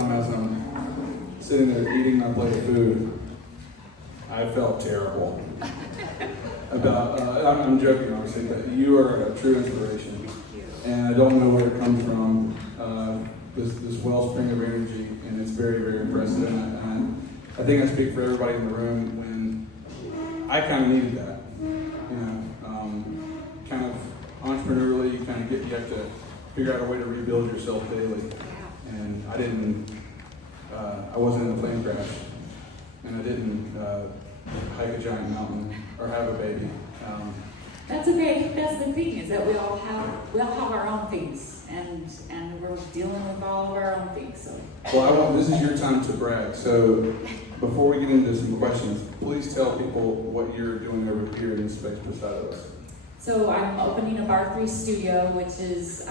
time as I'm sitting there eating my plate of food, I felt terrible about, I'm joking obviously, but you are a true inspiration. And I don't know where it comes from, this wellspring of energy, and it's very, very impressive. And I think I speak for everybody in the room when I kind of needed that. Kind of entrepreneurially, you have to figure out a way to rebuild yourself daily. And I wasn't in a plane crash, and I didn't hike a giant mountain or have a baby. That's okay. That's the thing, is that we all have our own things, and we're dealing with all of our own things. So. Well, this is your time to brag. So before we get into some questions, please tell people what you're doing over here in the space beside us. So I'm opening a Bar 3 studio, which is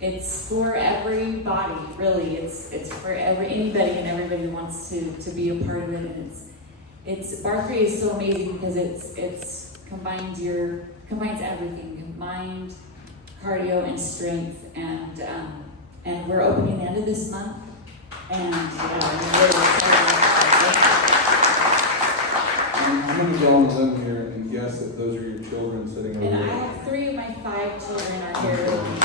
it's for everybody, really. It's for anybody and everybody who wants to be a part of it. And it's Bar 3 is so amazing because it's combines everything, mind, cardio, and strength. And we're opening the end of this month. And I'm really excited. I'm going to go on the limb here and guess that those are your children sitting over And there. I have 3 of my 5 children are here with me.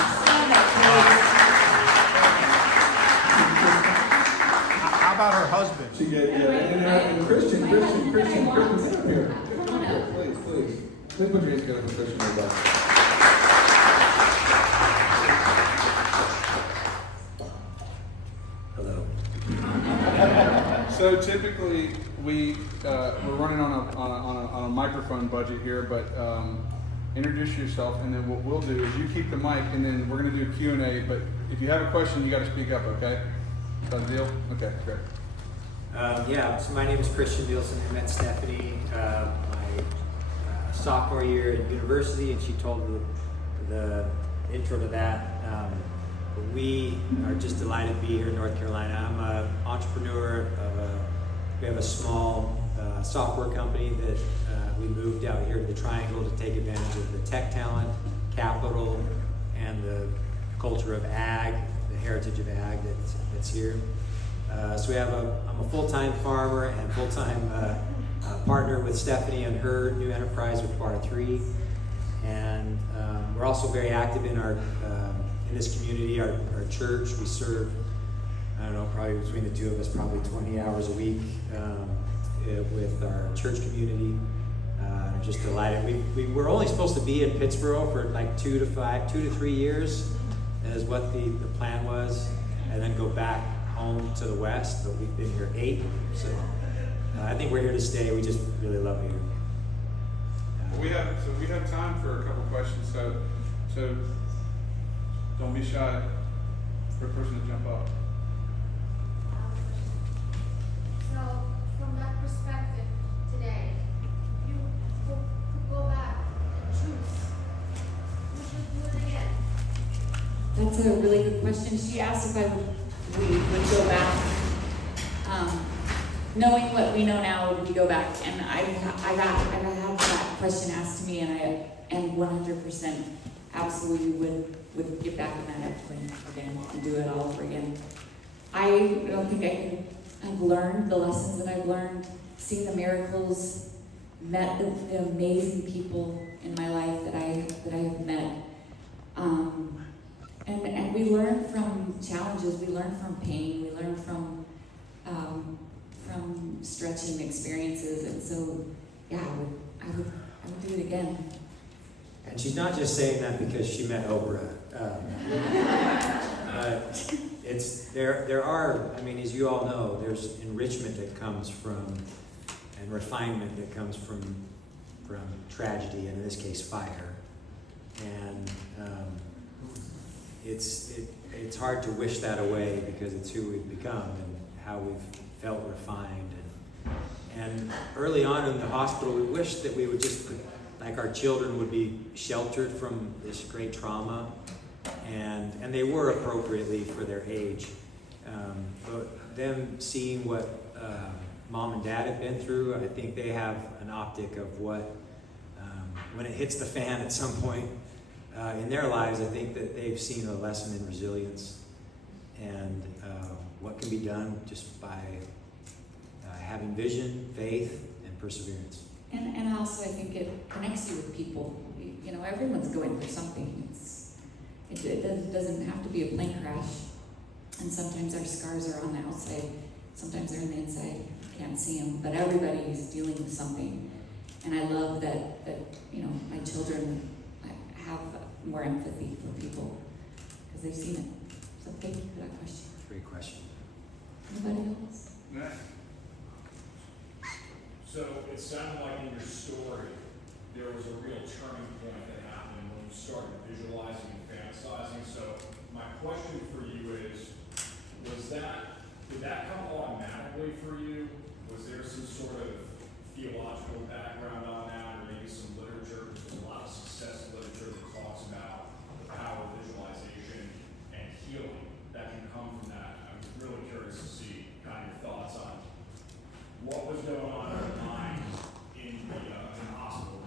How about her husband? She get, and Christian, sit up here. Come on up. Please. Please put your hands together for Christian. Hello. So typically we're running on a microphone budget here, but introduce yourself, and then what we'll do is you keep the mic, and then we're going to do a Q&A. But if you have a question, you got to speak up. Okay? Is that the deal? Okay, great. So my name is Christian Nielsen. I met Stephanie my sophomore year at university, and she told the intro to that. We are just delighted to be here in North Carolina. I'm an entrepreneur we have a small software company that we moved out here to the Triangle to take advantage of the tech talent, capital, and the culture of ag, the heritage of ag that's here. So I'm a full-time farmer and full-time partner with Stephanie and her new enterprise with Bar 3. And we're also very active in in this community, our church. We serve, I don't know, probably between the two of us, probably 20 hours a week with our church community. I'm just delighted. We were only supposed to be in Pittsburgh for like 2 to 3 years, is what the plan was, and then go back home to the west, but we've been here 8, so I think we're here to stay. We just really love it here. We have time for a couple questions, so don't be shy for a person to jump up. So, from that perspective, today, you could go back and choose. You should do it again. That's a really good question. She asked if we would go back. Knowing what we know now, would we go back? And I've had that question asked to me, and 100% absolutely would get back in that airplane again and do it all over again. I don't think I've learned the lessons that I've learned, seen the miracles, met the amazing people in my life that I have met. And we learn from challenges, we learn from pain, we learn from stretching experiences, and so yeah, I would do it again. And she's not just saying that because she met Oprah. There are, I mean, as you all know, there's enrichment that comes from, and refinement that comes from tragedy, and in this case, fire. And it's hard to wish that away because it's who we've become and how we've felt refined. And early on in the hospital, we wished that we would just, like our children would be sheltered from this great trauma, and they were appropriately for their age. But them seeing what mom and dad have been through, I think they have an optic of what, when it hits the fan at some point in their lives, I think that they've seen a lesson in resilience and what can can be done just by having vision, faith, and perseverance. And also I think it connects you with people. You know, everyone's going through something. It doesn't have to be a plane crash. And sometimes our scars are on the outside. Sometimes they're on the inside. You can't see them. But everybody is dealing with something. And I love that you know, my children have more empathy for people because they've seen it. So thank you for that question. Great question. Anybody else? So it sounded like in your story, there was a real turning point that happened when you started visualizing and fantasizing. So my question for you is, did that come automatically for you? Was there some sort of theological background on that, or maybe some literature? There's a lot of success literature that talks about the power of visualization and healing that can come from that. I'm really curious to see kind of your thoughts on what was going on in your mind in the hospital.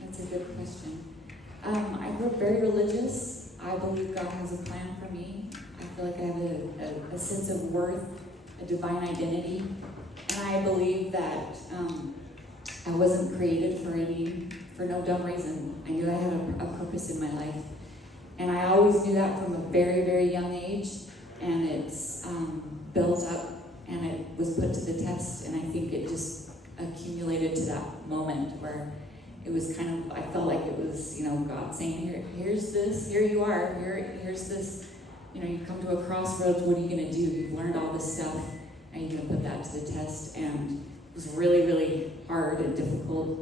That's a good question. I grew up very religious. I believe God has a plan for me. I feel like I have a sense of worth, a divine identity. And I believe that I wasn't created for no dumb reason. I knew I had a purpose in my life. And I always knew that from a very, very young age. And it's built up and it was put to the test. And I think it just accumulated to that moment where it was kind of, I felt like it was, you know, God saying, here's this, here you are, here's this, you know, you come to a crossroads, what are you going to do? You've learned all this stuff, and you're going to put that to the test. And it was really, really hard and difficult.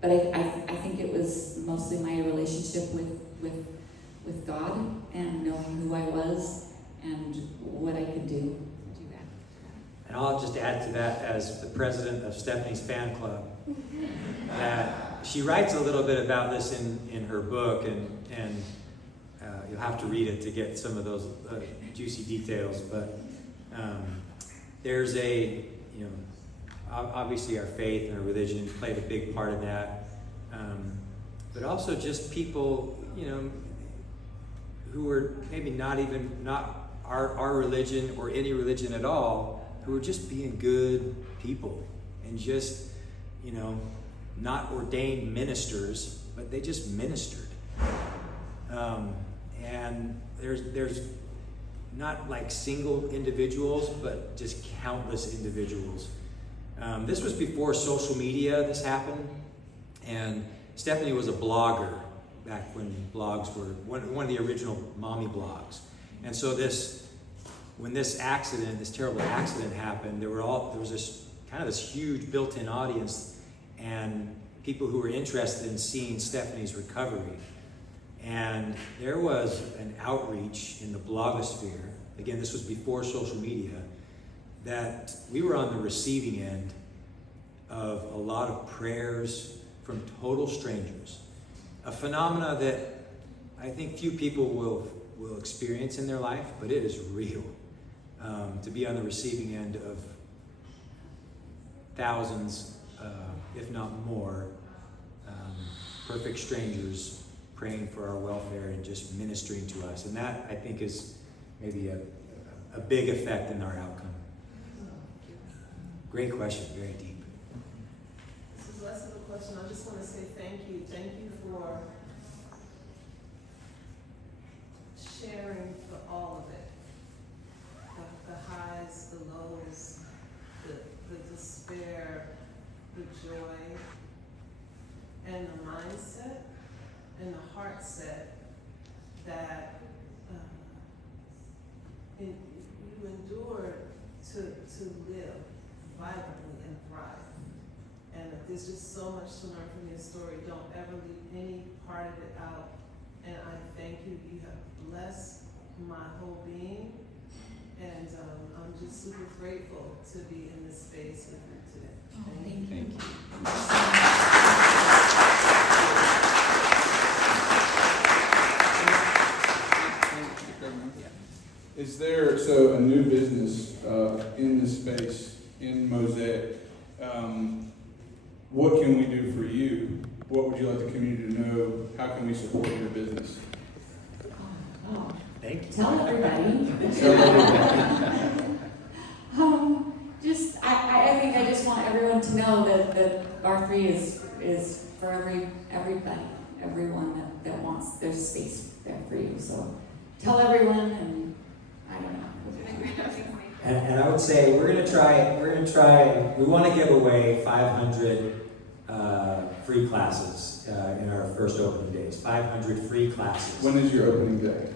But I think it was mostly my relationship with God and knowing who I was and what I could do. And I'll just add to that, as the president of Stephanie's fan club, that she writes a little bit about this in her book, and you'll have to read it to get some of those juicy details. But there's obviously our faith and our religion played a big part in that, but also just people, you know, who were maybe not our religion or any religion at all, who were just being good people and just, you know, not ordained ministers, but they just ministered. And there's not like single individuals, but just countless individuals. This was before social media, this happened. And Stephanie was a blogger back when blogs were one of the original mommy blogs. And so when this terrible accident happened, there was this huge built-in audience and people who were interested in seeing Stephanie's recovery. And there was an outreach in the blogosphere. Again, this was before social media, that we were on the receiving end of a lot of prayers from total strangers. A phenomena that I think few people will experience in their life, but it is real. To be on the receiving end of thousands, if not more, perfect strangers praying for our welfare and just ministering to us. And that, I think, is maybe a big effect in our outcome. Great question, very deep. This is less of a question. I just want to say thank you. Thank you for sharing for all of it. The highs, the lows, the despair, the joy, and the mindset and the heart set that you endured to live vibrantly and thrive. And there's just so much to learn from your story. Don't ever leave any part of it out. And I thank you. You have blessed my whole being. And I'm just super grateful to be in this space with you today. Thank you. Is there a new business in this space in Mosaic? What can we do for you? What would you like the community to know? How can we support your business? Oh, Thank you. tell everybody. free is for everybody, everyone that wants their space there for you. So tell everyone, and I don't know. And I would say we're gonna try. We want to give away 500 free classes in our first opening days. 500 free classes. When is your opening day?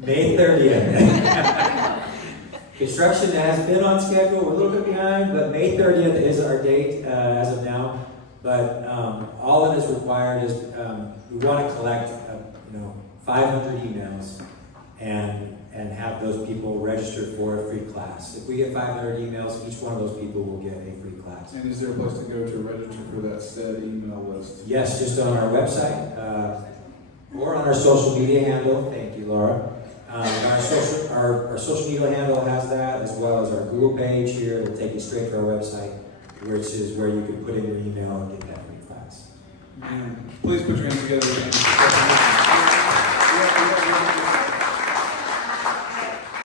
May 30th. Construction has been on schedule. We're a little bit behind, but May 30th is our date as of now. But all that is required is we want to collect 500 emails and have those people registered for a free class. If we get 500 emails, each one of those people will get a free class. And is there a place to go to register for that said email list? Yes, just on our website or on our social media handle. Thank you, Laura. Our social media handle has that, as well as our Google page here. It'll take you straight to our website, which is where you can put in your email and get that free class. And please put your hands together.